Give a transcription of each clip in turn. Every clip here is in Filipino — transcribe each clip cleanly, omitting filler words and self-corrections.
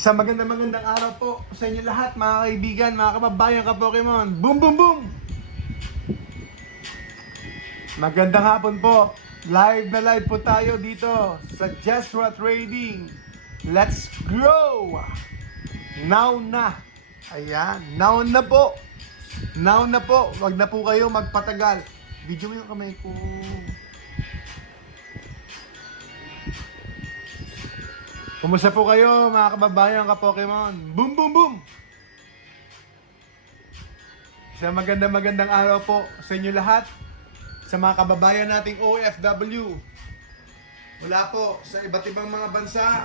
Isang magandang araw po sa inyo lahat, mga kaibigan, mga kababayan ka Pokemon. Boom, boom, boom! Magandang hapon po. Live na live po tayo dito sa Jesra Trading. Let's grow! Now na. Ayan, now na po. Now na po. Wag na po kayo magpatagal. Video mo yung kamay ko. Kumusta po kayo, mga kababayan ka Pokemon? Boom, boom, boom! Isang magandang araw po sa inyo lahat, sa mga kababayan nating OFW. Mula po sa iba't ibang mga bansa,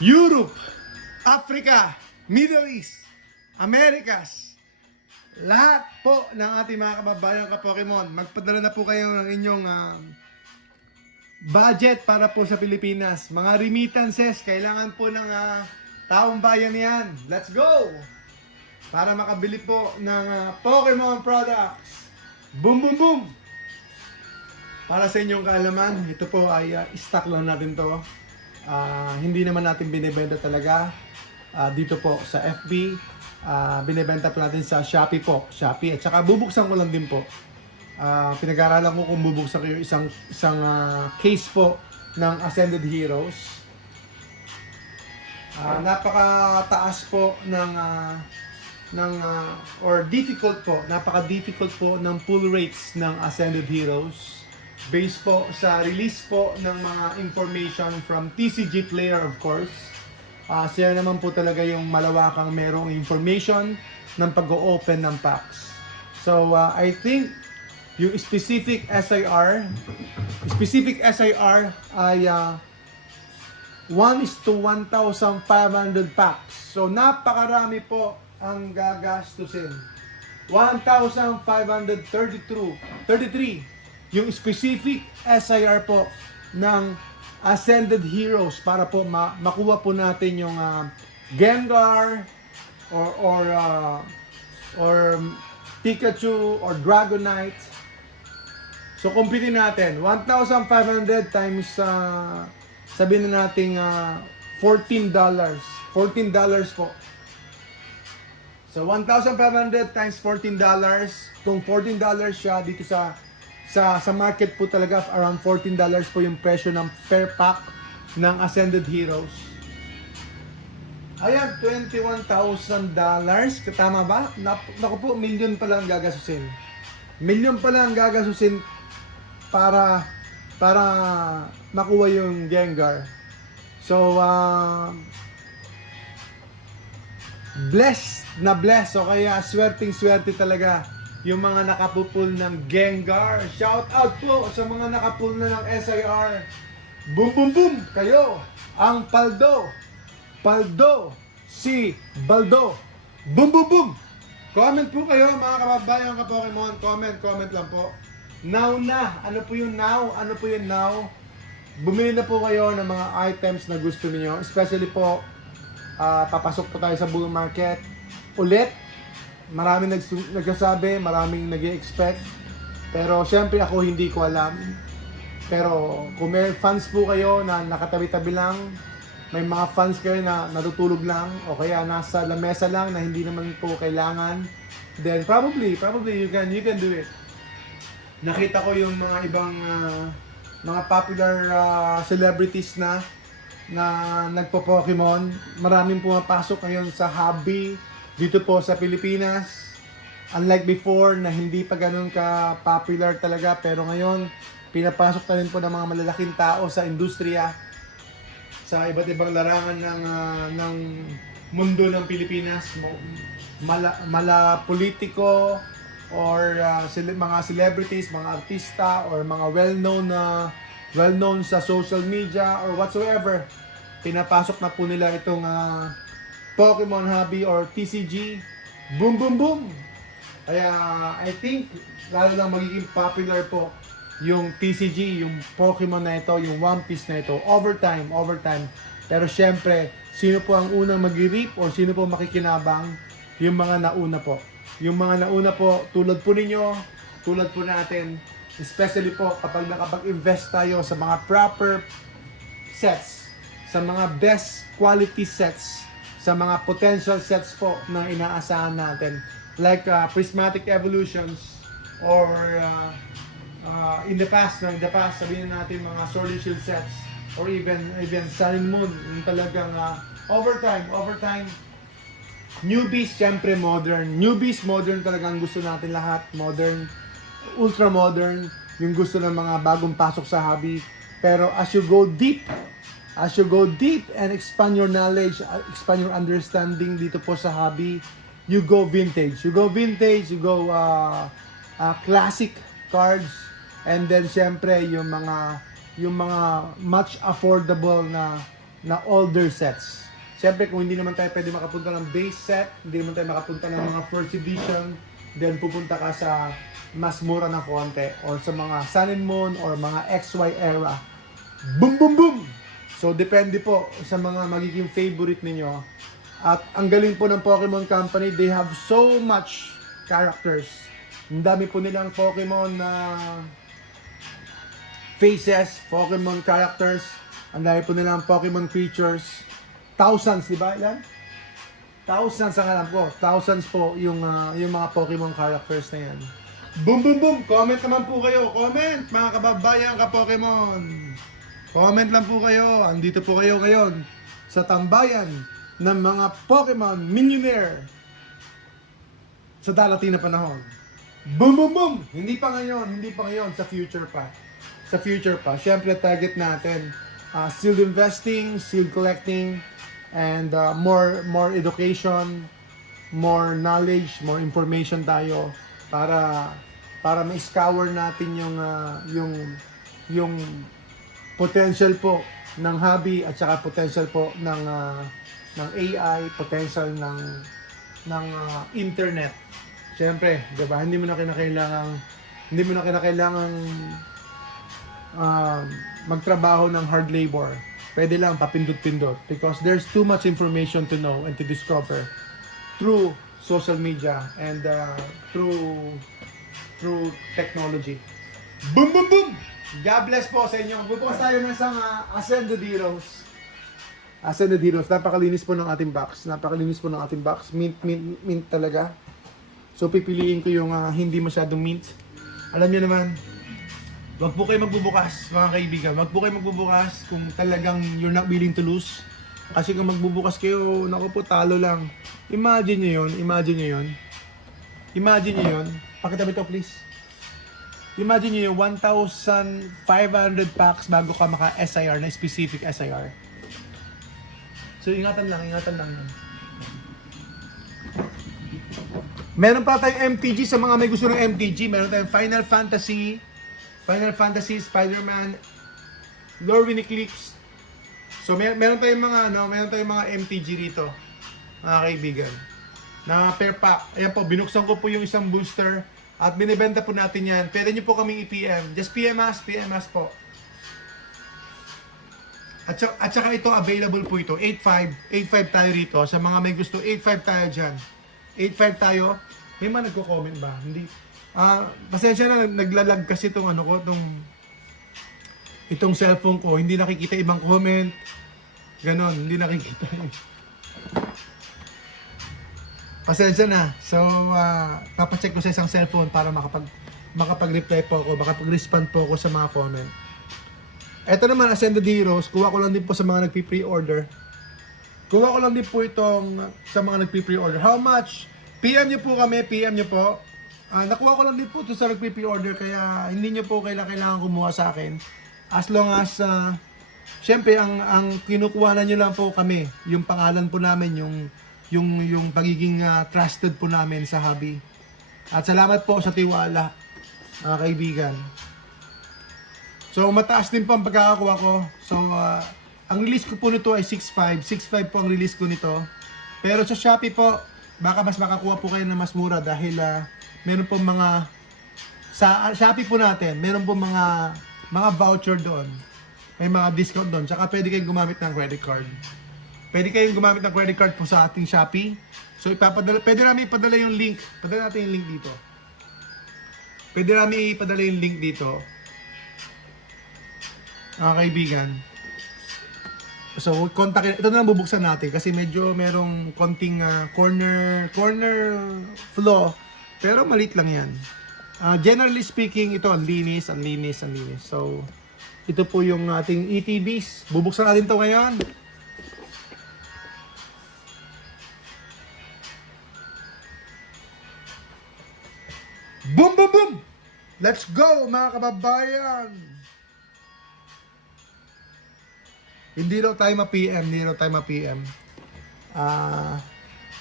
Europe, Africa, Middle East, Americas. Lahat po ng ating mga kababayan ka Pokemon, magpadala na po kayo ng inyong budget para po sa Pilipinas. Mga remittances, kailangan po ng taong bayan yan. Let's go! Para makabili po ng Pokemon products. Boom, boom, boom! Para sa inyong kaalaman, ito po ay stock lang natin to. Hindi naman natin binibenta talaga. Dito po sa FB, binibenta po natin sa Shopee po. Shopee. At saka bubuksan ko lang din po. Pinag-aaralan ko kung bubuksan ko yung isang case po ng Ascended Heroes. Napakataas po or difficult po, napaka-difficult po ng pull rates ng Ascended Heroes based po sa release po ng mga information from TCG Player, of course. Sila naman po talaga yung malawakang merong information ng pag-o-open ng packs. So I think yung specific SIR ay 1:1,500 packs. So napakarami po ang gagastusin. 1,533 yung specific SIR po ng Ascended Heroes para po makuha po natin yung Gengar or Pikachu or Dragonite. So, kumpitin natin. 1,500 times, sabihin na natin, $14. $14 po. So, 1,500 times $14. Kung $14 siya, dito sa market po talaga, around $14 po yung presyo ng per pack ng Ascended Heroes. Ayan, $21,000. Tama ba? Naku po, million pa lang gagasusin. Million pa lang gagasusin para makuha yung Gengar. So, blessed na blessed. So, kaya swerteng-swerte talaga yung mga nakapupul ng Gengar. Shout out po sa mga nakapul na ng SIR. Boom, boom, boom! Kayo, ang Paldo, si Baldo. Boom, boom, boom! Comment po kayo, mga kababayan ka Pokemon. Comment lang po. Now na. Ano po yung now? Bumili na po kayo ng mga items na gusto niyo. Especially po, papasok po tayo sa bull market. Ulit, maraming nagsasabi, maraming nag-i-expect. Pero syempre ako hindi ko alam. Pero kung may fans po kayo na nakatabi-tabi lang, may mga fans kayo na natutulog lang o kaya nasa lamesa lang na hindi naman po kailangan, then probably you can do it. Nakita ko yung mga ibang mga popular celebrities na nagpo-Pokemon. Maraming pumapasok ngayon sa hobby dito po sa Pilipinas. Unlike before na hindi pa ganun ka popular talaga, pero ngayon pinapasok na rin po ng mga malalaking tao sa industriya, sa iba't ibang larangan ng mundo ng Pilipinas, mala politiko or mga celebrities, mga artista or mga well-known sa social media or whatsoever. Pinapasok na po nila itong Pokemon hobby or TCG. Boom, boom, boom! Kaya I think lalo lang magiging popular po yung TCG, yung Pokemon na ito, yung One Piece na ito, overtime. Pero syempre, sino po ang unang mag-reap or sino po makikinabang? Yung mga nauna po. Yung mga nauna po, tulad po ninyo, tulad po natin, especially po kapag nakapag-invest tayo sa mga proper sets, sa mga best quality sets, sa mga potential sets po na inaasahan natin. Like Prismatic Evolutions or in the past, sabihin natin mga Sword and Shield sets or even Sun and Moon, yung talagang overtime, newbies, syempre modern. Newbies, modern talagang gusto natin lahat. Modern, ultra modern, yung gusto ng mga bagong pasok sa hobby. Pero as you go deep and expand your knowledge, expand your understanding dito po sa hobby, you go vintage. You go classic cards, and then syempre yung mga much affordable na older sets. Siyempre, kung hindi naman tayo pwede makapunta ng base set, hindi naman tayo makapunta ng mga first edition, then pupunta ka sa mas mura na konti or sa mga Sun and Moon or mga XY era. Boom, boom, boom! So, depende po sa mga magiging favorite ninyo. At ang galing po ng Pokemon Company, they have so much characters. Ang dami po nilang Pokemon na faces, Pokemon characters, ang dami po nilang Pokemon creatures. Thousands, di ba? Ilan? Thousands ang alam ko. Thousands po yung mga Pokemon characters na yan. Boom, boom, boom! Comment naman po kayo. Comment, mga kababayan ka-Pokemon. Comment lang po kayo. Andito po kayo ngayon sa tambayan ng mga Pokemon Millionaire sa darating na panahon. Boom, boom, boom! Hindi pa ngayon. Sa future pa. Siyempre, target natin sealed investing, sealed collecting, and more education, more knowledge, more information tayo para ma-scour natin yung potential po ng hobby at saka potential po ng AI, potential ng internet. Siyempre, 'di ba? Hindi mo na kinakailangan magtrabaho ng hard labor. Pwede lang papindot-pindot because there's too much information to know and to discover through social media and through technology. Boom, boom, boom! God bless po sa inyo. Bubukas tayo ng isang Ascended Heroes. Napakalinis po ng ating box. Mint talaga. So pipiliin ko yung hindi masyadong mint. Alam niyo naman, wag po kayo magbubukas, mga kaibigan. Wag po kayo magbubukas kung talagang you're not willing to lose. Kasi kung magbubukas kayo, naku po, talo lang. Imagine nyo yun. Pakita mo ito, please. Imagine nyo yun, 1,500 packs bago ka maka-SIR, na specific SIR. So, ingatan lang yun. Meron pa tayong MTG sa mga may gusto ng MTG. Meron tayong Final Fantasy, Spider-Man, Lorwyn Eclipse. So meron tayong mga MTG rito, mga kaibigan. Na per pack. Ayan po, binuksan ko po yung isang booster at binibenta po natin yan. Pwede nyo po kaming i-PM. Just PM us po. At saka ito, available po ito. 8.5 tayo rito. Sa mga may gusto, 8.5 tayo dyan. 8.5 tayo. May mga nagko-comment ba? Hindi. Pasensya na, naglalag kasi itong cellphone ko, hindi nakikita ibang comment. Ganon, hindi nakikita. Pasensya na. So, papacheck ko sa isang cellphone para makapag-reply po ako, makapag-respond po ako sa mga comment. Ito naman, Ascended Heroes, kuha ko lang din po sa mga nagpi-pre-order. Kuha ko lang din po itong sa mga nagpi-pre-order. How much? PM nyo po kami, PM nyo po. Nakuha ko lang din po ito sa nagpi-pre-order, kaya hindi nyo po kailangan kumuha sa akin. As long as, syempre, ang kinukuha nyo lang po kami, yung pangalan po namin, yung pagiging trusted po namin sa hobby. At salamat po sa tiwala, mga kaibigan. So, mataas din po ang pagkakakuha ko. So, ang release ko po nito ay 6.5. 6.5 po ang release ko nito. Pero sa Shopee po, baka mas makakuha po kayo na mas mura dahil meron po sa Shopee po natin, meron po mga voucher doon. May mga discount doon. Tsaka pwede kayong gumamit ng credit card. Pwede kayong gumamit ng credit card po sa ating Shopee. So pwede namin ipadala yung link. Padala natin yung link dito. Pwede namin ipadala yung link dito. Mga kaibigan. So, contact, ito na lang bubuksan natin kasi medyo merong konting corner flaw. Pero maliit lang yan. Generally speaking, ito ang linis. So, ito po yung ating ETBs. Bubuksan natin to ngayon. Boom, boom, boom! Let's go, mga kababayan! Hindi raw tayo ma-PM,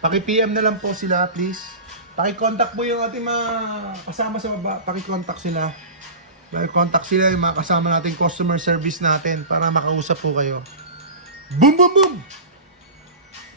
paki-PM na lang po sila, please. Paki-contact po yung ating mga kasama sa baba. Paki-contact sila. Paki-contact sila yung mga kasama nating customer service natin para makausap po kayo. Boom, boom, boom!